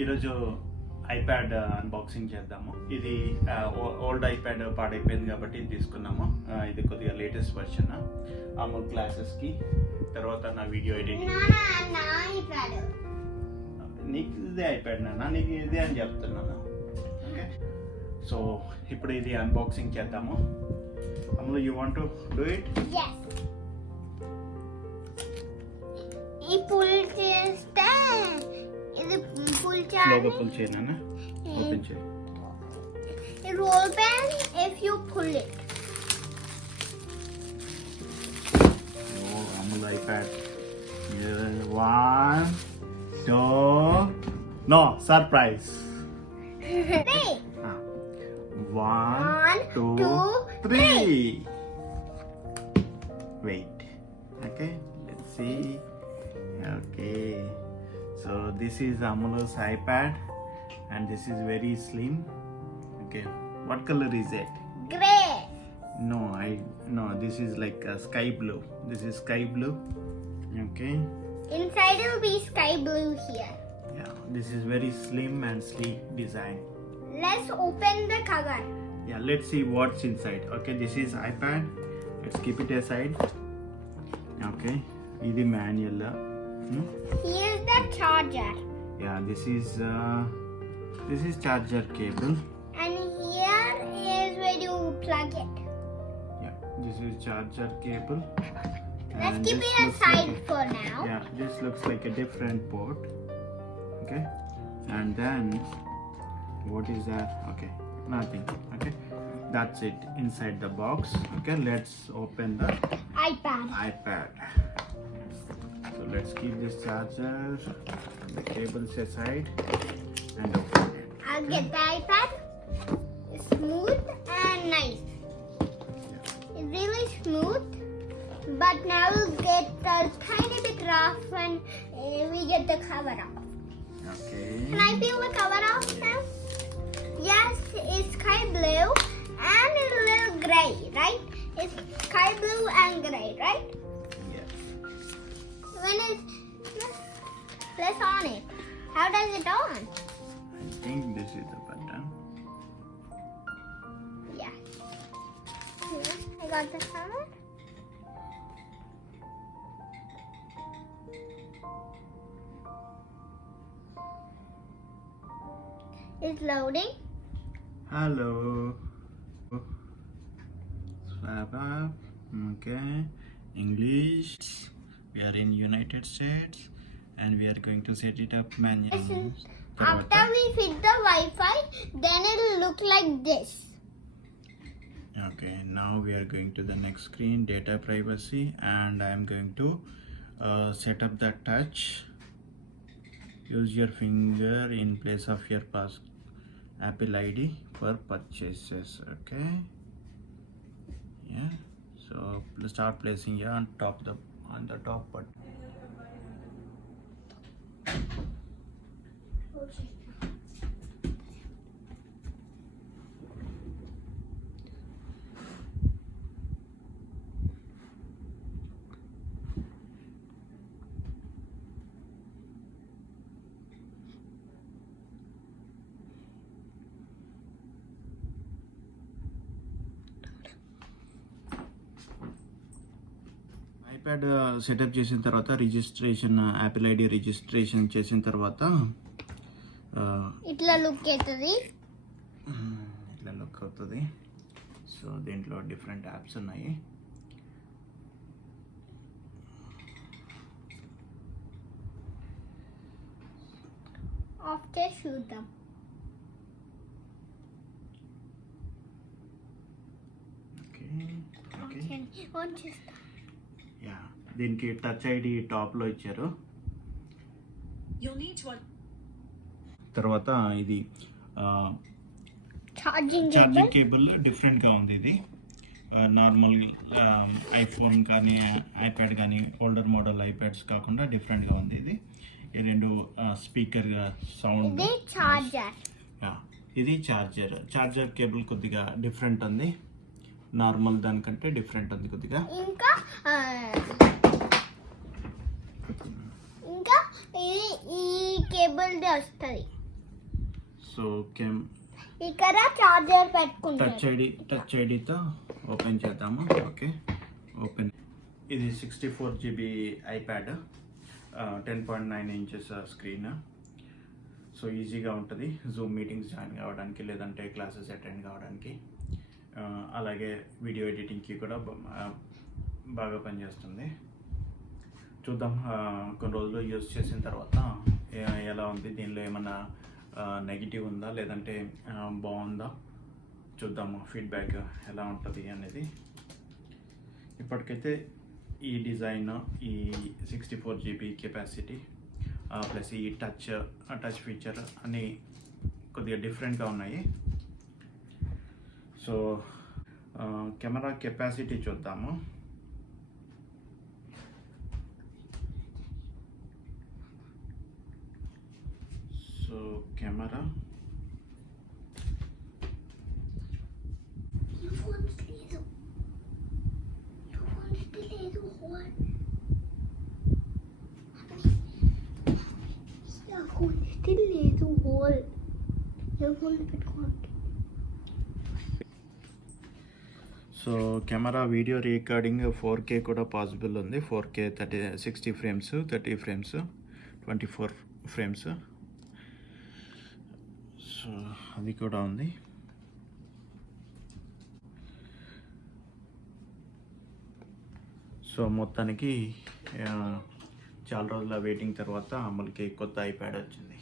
ఈరోజు iPad unboxing చేద్దాము. ఇది ఓల్డ్ ఐప్యాడ్ పాడైపోయింది కాబట్టి ఇది తీసుకున్నాము. ఇది కొద్దిగా లేటెస్ట్ వర్షన్ అమూల్ క్లాసెస్కి. తర్వాత నా వీడియో ఎడిటింగ్. నీకు ఇదే ఐప్యాడ్ నాన్న, నీకు ఇదే అని చెప్తున్నాను. ఓకే, సో ఇప్పుడు ఇది అన్బాక్సింగ్ చేద్దాము. Amul, you want to do it? ఈ పుల్ చేస్తే ఇది పుల్ చేయాలి. పుల్ చేయనా? ఓపెన్ చేయి. It will open if you pull it. Oh, Ammulu iPad. 1, 2. No, surprise. 1, 2, 3. Wait. Okay, let's see. Okay, so this is Ammulu's iPad and this is very slim. Okay, what color is it? Gray. No, this is like a sky blue. This is sky blue. Okay, Inside it will be sky blue here. yeah, this is very slim and sleek design. Let's open the cover. Yeah, let's see what's inside. Okay, this is iPad. Let's keep it aside. Okay, ఇది manual. Here's the charger. Yeah, this is charger cable. And here is where you plug it. Yeah, this is charger cable. Let's And keep this it looks aside like for now. Yeah, this looks like a different port. Okay, and then what is that? Okay, nothing. Okay, that's it inside the box. Okay, let's open the iPad. So let's keep this charger, the cables aside, and open it. I'll get the iPad. It's smooth and nice. Yeah. It's really smooth, but now we'll get a tiny bit rough when we get the cover off. Okay. Can I peel the cover off now? Yes, it's sky blue and it's a little gray, right? It's sky blue and gray, right? Yes. When it's let's on it. How does it on? I think this is the button. Yeah. I got the cover. It's loading. Hello. Swap up. Okay. English. We are in United States and we are going to set it up manually. After we fit the Wi-Fi, then it'll look like this. Okay, now we are going to the next screen, data privacy, and I am going to set up the touch. Use your finger in place of your Apple ID for purchases. Okay, yeah, so start placing it on the top button. IPad setup చేసిన తర్వాత registration, Apple ID registration చేసిన తర్వాత ఇట్లా లుక్ అవుతుంది. సో దీంట్లో different apps ఉన్నాయి. After shoot them. Okay. Yeah, దీనికి touch ID టాప్లో ఇచ్చారు. తర్వాత ఇది ఛార్జింగ్ కేబుల్ డిఫరెంట్గా ఉంది. ఇది నార్మల్ ఐఫోన్ కానీ ఐప్యాడ్ కానీ ఓల్డర్ మోడల్ ఐప్యాడ్స్ కాకుండా డిఫరెంట్గా ఉంది. ఇది రెండు స్పీకర్ సౌండ్. ఇది చార్జర్ కేబుల్ కొద్దిగా డిఫరెంట్ ఉంది. నార్మల్ దానికంటే డిఫరెంట్ ఉంది కొద్దిగా. ఇంకా ఈ కేబుల్ వస్తుంది. సో ఇక్కడ చార్జర్ పెట్టుకుంటారు. టచ్ ఐడితో ఓపెన్ చేద్దాము. Okay, open. ఇది 64 GB iPad, 10.9 inches screen. So ఈజీగా ఉంటుంది జూమ్ మీటింగ్స్ జాయిన్ కావడానికి, లేదంటే క్లాసెస్ అటెండ్ కావడానికి, అలాగే వీడియో ఎడిటింగ్కి కూడా బాగా పనిచేస్తుంది. చూద్దాం కొన్ని రోజులు యూజ్ చేసిన తర్వాత ఎలా ఉంది, దీనిలో ఏమన్నా నెగిటివ్ ఉందా లేదంటే బాగుందా చూద్దాము, ఫీడ్బ్యాక్ ఎలా ఉంటుంది అనేది. ఇప్పటికైతే ఈ డిజైన్, ఈ 64 GB కెపాసిటీ ప్లస్ ఈ టచ్ ఫీచర్ అన్నీ కొద్దిగా డిఫరెంట్గా ఉన్నాయి. సో కెమెరా కెపాసిటీ చూద్దాము. సో కెమెరా లేదు హోల్ పెట్టుకోండి. So camera video recording 4K కూడా పాసిబుల్ ఉంది. 4K 60 frames, 30 frames, 24 frames. సో అది కూడా ఉంది. సో మొత్తానికి చాలా రోజుల వెయిటింగ్ తర్వాత అమ్మలకి కొత్త iPad వచ్చింది.